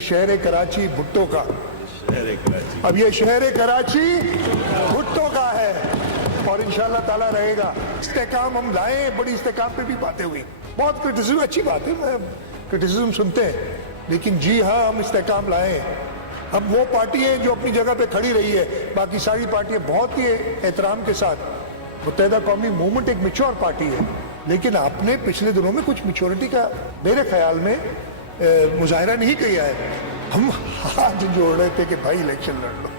शहर कराची भुट्टो का, अब ये शहर कराची भुट्टो का है और इंशाल्लाह ताला रहेगा। इस्तेकाम हम लाए, बड़ी इस्तेकाम पे भी बातें हुई, बहुत क्रिटिसिज्म, अच्छी बात है, मैं क्रिटिसिज्म सुनते हैं, लेकिन जी हाँ हम इस्तेकाम लाए। हम वो पार्टी है जो अपनी जगह पे खड़ी रही है, बाकी सारी पार्टियां बहुत ही एहतराम के साथ। मुत्तहिदा कौमी मूवमेंट एक मिच्योर पार्टी है, लेकिन आपने पिछले दिनों में कुछ मिच्योरिटी का मेरे ख्याल में मुजाहरा नहीं किया है। हम हाथ जोड़ रहे थे कि भाई इलेक्शन लड़ लो,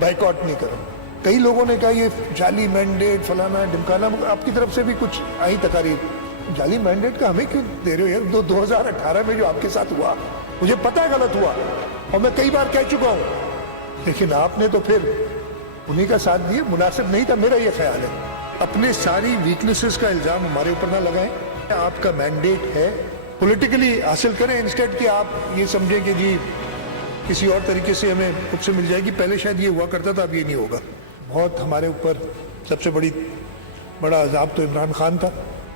बाइकआउट नहीं करो। कई लोगों ने कहा ये जाली मैंडेट फलाना ढिमकाना, आपकी तरफ से भी कुछ आई तकारीर। जाली मैंडेट का हमें क्यों दे रहे हो यार? 2018 में जो आपके साथ हुआ, मुझे पता है गलत हुआ और मैं कई बार कह चुका हूं, लेकिन आपने तो फिर उन्हीं का साथ दिया, मुनासिब नहीं था, मेरा ये ख्याल है। अपने सारी वीकनेसेस का इल्जाम हमारे ऊपर ना लगाएं। आपका मैंडेट है, पॉलिटिकली हासिल करें, इंस्टेड कि आप ये समझें कि जी किसी और तरीके से हमें खुद से मिल जाएगी। पहले शायद ये हुआ करता था, अब ये नहीं होगा। बहुत हमारे ऊपर सबसे बड़ा अजाब तो इमरान खान था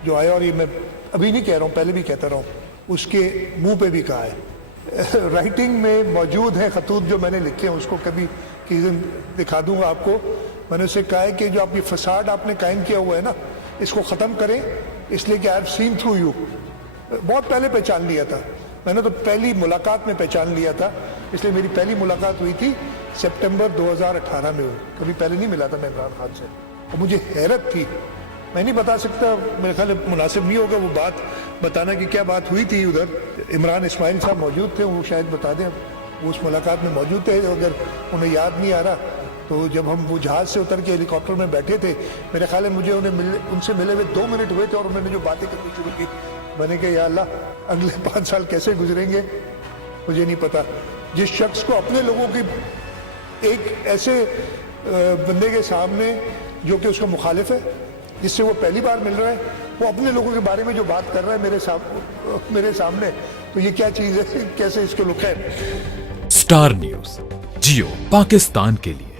जो आया, और ये मैं अभी नहीं कह रहा हूँ, पहले भी कहता रहा हूँ, उसके मुंह पे भी कहा है। राइटिंग में मौजूद है खतूत जो मैंने लिखे हैं, उसको कभी किसी दिन दिखा दूंगा आपको। मैंने उससे कहा है कि जो आप ये फसाड आपने कायम किया हुआ है ना, इसको ख़त्म करें, इसलिए कि I have seen through you. बहुत पहले पहचान लिया था मैंने, तो पहली मुलाकात में पहचान लिया था, इसलिए मेरी पहली मुलाकात हुई थी सितंबर 2018 में हुई, कभी पहले नहीं मिला था मैं इमरान खान से, और मुझे हैरत थी। मैं नहीं बता सकता, मेरे ख्याल मुनासिब नहीं होगा वो बात बताना कि क्या बात हुई थी उधर। इमरान इस्माइल साहब मौजूद थे, वो शायद बता दें, वो उस मुलाकात में मौजूद थे, अगर उन्हें याद नहीं आ रहा तो। जब हम वो जहाज़ से उतर के हेलीकॉप्टर में बैठे थे, मेरे ख्याल है मुझे उनसे मिले हुए 2 मिनट हुए थे, और उन्होंने जो बातें करनी शुरू की, मैंने कहा या अल्लाह अगले 5 साल कैसे गुजरेंगे मुझे नहीं पता। जिस शख्स को अपने लोगों की एक ऐसे बंदे के सामने जो कि उसका मुखालिफ है, जिससे वो पहली बार मिल रहा है, वो अपने लोगों के बारे में जो बात कर रहा है मेरे सामने, तो ये क्या चीज़ है? कैसे इसको लुक है? स्टार न्यूज़, जियो पाकिस्तान के लिए।